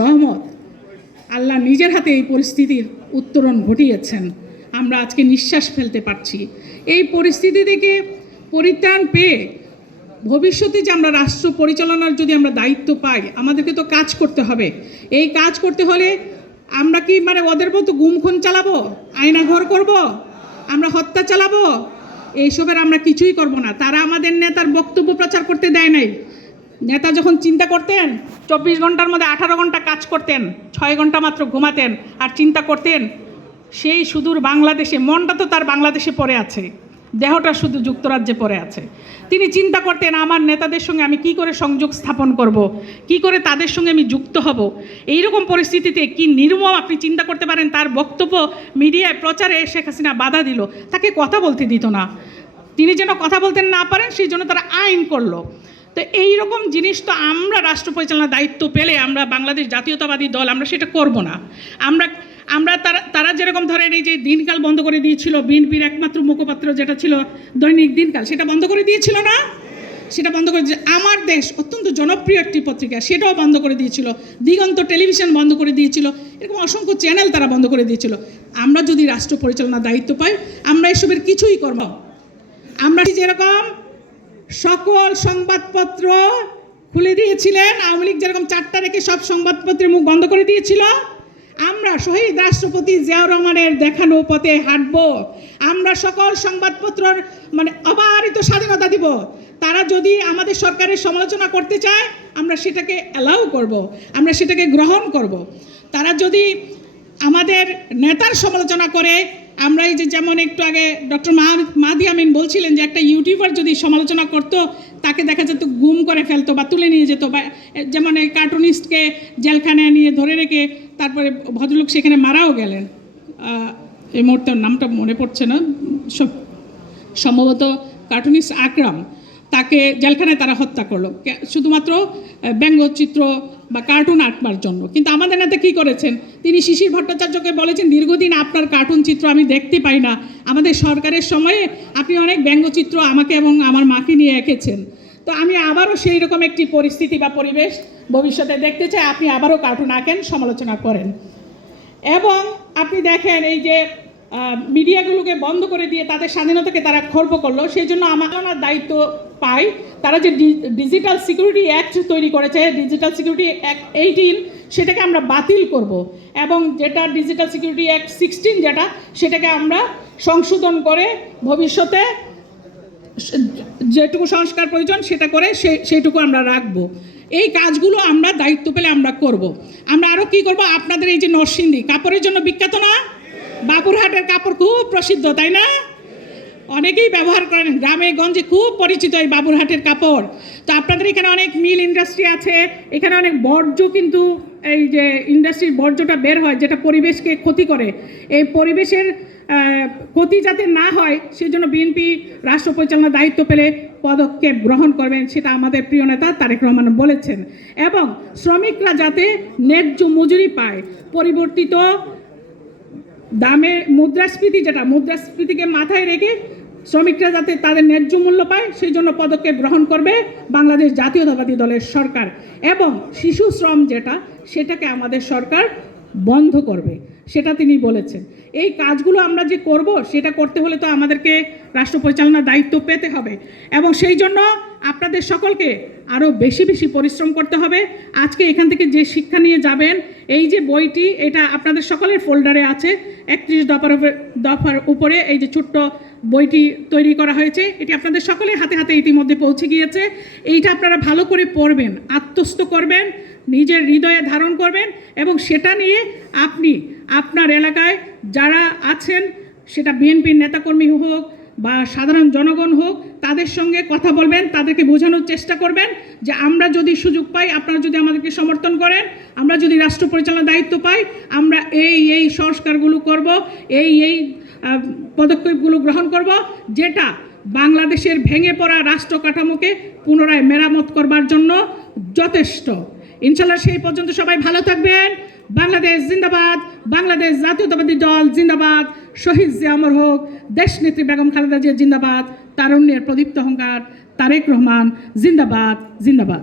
রহমত, আল্লাহ নিজের হাতে এই পরিস্থিতির উত্তরণ ঘটিয়েছেন। আমরা আজকে নিঃশ্বাস ফেলতে পারছি। এই পরিস্থিতি থেকে পরিত্রাণ পেয়ে ভবিষ্যতে যে আমরা রাষ্ট্র পরিচালনার যদি আমরা দায়িত্ব পাই, আমাদেরকে তো কাজ করতে হবে। এই কাজ করতে হলে আমরা কি ওদের মতো গুমখুন চালাবো, আয়নাঘর করব, আমরা হত্যা চালাবো? এইসবের আমরা কিছুই করব না। তারা আমাদের নেতার বক্তব্য প্রচার করতে দেয় নাই। নেতা যখন চিন্তা করতেন 24 ঘন্টার মধ্যে 18 ঘন্টা কাজ করতেন, 6 ঘন্টা মাত্র ঘুমাতেন আর চিন্তা করতেন সেই সুদূর বাংলাদেশে। মনটা তো তার বাংলাদেশে পড়ে আছে, দেহটা শুধু যুক্তরাজ্যে পড়ে আছে। তিনি চিন্তা করতেন আমার নেতাদের সঙ্গে আমি কি করে সংযোগ স্থাপন করব, কি করে তাদের সঙ্গে আমি যুক্ত হব। এইরকম পরিস্থিতিতে কি নির্মম আপনি চিন্তা করতে পারেন। তার বক্তব্য মিডিয়ায় প্রচারে শেখ হাসিনা বাধা দিল, তাকে কথা বলতে দিত না। তিনি যেন কথা বলতে না পারেন সেই জন্য তারা আইন করলো। তো এইরকম জিনিস তো আমরা রাষ্ট্র পরিচালনার দায়িত্ব পেলে আমরা বাংলাদেশ জাতীয়তাবাদী দল আমরা সেটা করব না। আমরা তারা যেরকম ধরেন এই যে দিনকাল বন্ধ করে দিয়েছিল, বিএনপির একমাত্র মুখপাত্র যেটা ছিল দৈনিক দিনকাল, সেটা বন্ধ করে দিয়েছিল না? সেটা বন্ধ করে দিয়ে আমার দেশ অত্যন্ত জনপ্রিয় একটি পত্রিকা, সেটাও বন্ধ করে দিয়েছিল। দিগন্ত টেলিভিশন বন্ধ করে দিয়েছিল। এরকম অসংখ্য চ্যানেল তারা বন্ধ করে দিয়েছিল। আমরা যদি রাষ্ট্র পরিচালনার দায়িত্ব পাই আমরা এসবের কিছুই করব। আমরা যেরকম সকল সংবাদপত্র খুলে দিয়েছিলেন, আওয়ামী লীগ যেরকম 4টা রেখে সব সংবাদপত্রের মুখ বন্ধ করে দিয়েছিল, আমরা শহীদ রাষ্ট্রপতি জিয়াউর রহমানের দেখানো পথে হাঁটব। আমরা সকল সংবাদপত্রের অবারিত স্বাধীনতা দিব। তারা যদি আমাদের সরকারের সমালোচনা করতে চায় আমরা সেটাকে অ্যালাউ করব, আমরা সেটাকে গ্রহণ করব। তারা যদি আমাদের নেতার সমালোচনা করে, আমরা এই যে যেমন একটু আগে ডক্টর মাহদি আমিন বলছিলেন যে একটা ইউটিউবার যদি সমালোচনা করতো তাকে দেখা যেত গুম করে ফেলতো বা তুলে নিয়ে যেত, বা যেমন এই কার্টুনিস্টকে জেলখানায় নিয়ে ধরে রেখে তারপরে ভদ্রলোক সেখানে মারাও গেলেন। এই মুহূর্তে নামটা মনে পড়ছে না, সম্ভবত কার্টুনিস্ট আকরাম, তাকে জেলখানায় তারা হত্যা করলো শুধুমাত্র ব্যঙ্গচিত্র বা কার্টুন আঁকবার জন্য। কিন্তু আমাদের নেতা কী করেছেন, তিনি শিশির ভট্টাচার্যকে বলেছেন দীর্ঘদিন আপনার কার্টুন চিত্র আমি দেখতে পাই না, আমাদের সরকারের সময়ে আপনি অনেক ব্যঙ্গচিত্র আমাকে এবং আমার মাকে নিয়ে এঁকেছেন। তো আমি আবারও সেই রকম একটি পরিস্থিতি বা পরিবেশ ভবিষ্যতে দেখতে চাই, আপনি আবারও কার্টুন আঁকেন, সমালোচনা করেন। এবং আপনি দেখেন এই যে মিডিয়াগুলোকে বন্ধ করে দিয়ে তাদের স্বাধীনতাকে তারা খর্ব করলো, সেই জন্য আমার দায়িত্ব পাই। তারা যে ডিজিটাল সিকিউরিটি অ্যাক্ট তৈরি করেছে, ডিজিটাল সিকিউরিটি অ্যাক্ট 18, সেটাকে আমরা বাতিল করব। এবং যেটা ডিজিটাল সিকিউরিটি অ্যাক্ট 16 যেটা, সেটাকে আমরা সংশোধন করে ভবিষ্যতে যেটুকু সংস্কার প্রয়োজন সেটা করে সেইটুকু আমরা রাখবো। এই কাজগুলো আমরা দায়িত্ব পেলে আমরা করব। আমরা আরও কি করব, আপনাদের এই যে নরসিংদী কাপড়ের জন্য বিখ্যাত না, বাবুরহাটের কাপড় খুব প্রসিদ্ধ, তাই না? অনেকেই ব্যবহার করেন, গ্রামে গঞ্জে খুব পরিচিত এই বাবুরহাটের কাপড়। তো আপনাদের এখানে অনেক মিল ইন্ডাস্ট্রি আছে, এখানে অনেক বর্জ্য, কিন্তু এই যে ইন্ডাস্ট্রির বর্জ্যটা বের হয় যেটা পরিবেশকে ক্ষতি করে, এই পরিবেশের ক্ষতি যাতে না হয় সেই জন্য বিএনপি রাষ্ট্র পরিচালনার দায়িত্ব পেলে পদক্ষেপ গ্রহণ করবেন, সেটা আমাদের প্রিয় নেতা তারেক রহমান বলেছেন। এবং শ্রমিকরা যাতে ন্যায্য মজুরি পায়, পরিবর্তিত দামে মুদ্রাস্ফীতি, যেটা মুদ্রাস্ফীতিকে মাথায় রেখে শ্রমিকরা যাতে তাদের ন্যায্য মূল্য পায় সেই জন্য পদক্ষেপ গ্রহণ করবে বাংলাদেশ জাতীয়তাবাদী দলের সরকার। এবং শিশু শ্রম যেটা, সেটাকে আমাদের সরকার বন্ধ করবে, সেটা তিনি বলেছেন। এই কাজগুলো আমরা যে করব সেটা করতে হলে তো আমাদেরকে রাষ্ট্র পরিচালনার দায়িত্ব পেতে হবে, এবং সেই জন্য আপনাদের সকলকে আরও বেশি বেশি পরিশ্রম করতে হবে। আজকে এখান থেকে যে শিক্ষা নিয়ে যাবেন, এই যে বইটি, এটা আপনাদের সকলের ফোল্ডারে আছে। 31 দফার উপরে এই যে ছোট্ট বইটি তৈরি করা হয়েছে, এটি আপনাদের সকলের হাতে হাতে ইতিমধ্যে পৌঁছে গিয়েছে। এইটা আপনারা ভালো করে পড়বেন, আত্মস্থ করবেন, নিজের হৃদয়ে ধারণ করবেন, এবং সেটা নিয়ে আপনি আপনার এলাকায় যারা আছেন, সেটা বিএনপির নেতাকর্মী হোক বা সাধারণ জনগণ হোক, তাদের সঙ্গে কথা বলবেন, তাদেরকে বোঝানোর চেষ্টা করবেন যে আমরা যদি সুযোগ পাই, আপনারা যদি আমাদেরকে সমর্থন করেন, আমরা যদি রাষ্ট্র পরিচালনার দায়িত্ব পাই, আমরা এই সংস্কারগুলো করব, এই পদক্ষেপগুলো গ্রহণ করব, যেটা বাংলাদেশের ভেঙে পড়া রাষ্ট্র কাঠামোকে পুনরায় মেরামত করবার জন্য যথেষ্ট। ইনশাল্লাহ সেই পর্যন্ত সবাই ভালো থাকবেন। বাংলাদেশ জিন্দাবাদ, বাংলাদেশ জাতীয়তাবাদী দল জিন্দাবাদ, শহীদ জিয়া অমর হোক, দেশনেত্রী বেগম খালেদা জিয়া জিন্দাবাদ, তারুণ্যের প্রদীপ্ত অহংকার তারেক রহমান জিন্দাবাদ, জিন্দাবাদ।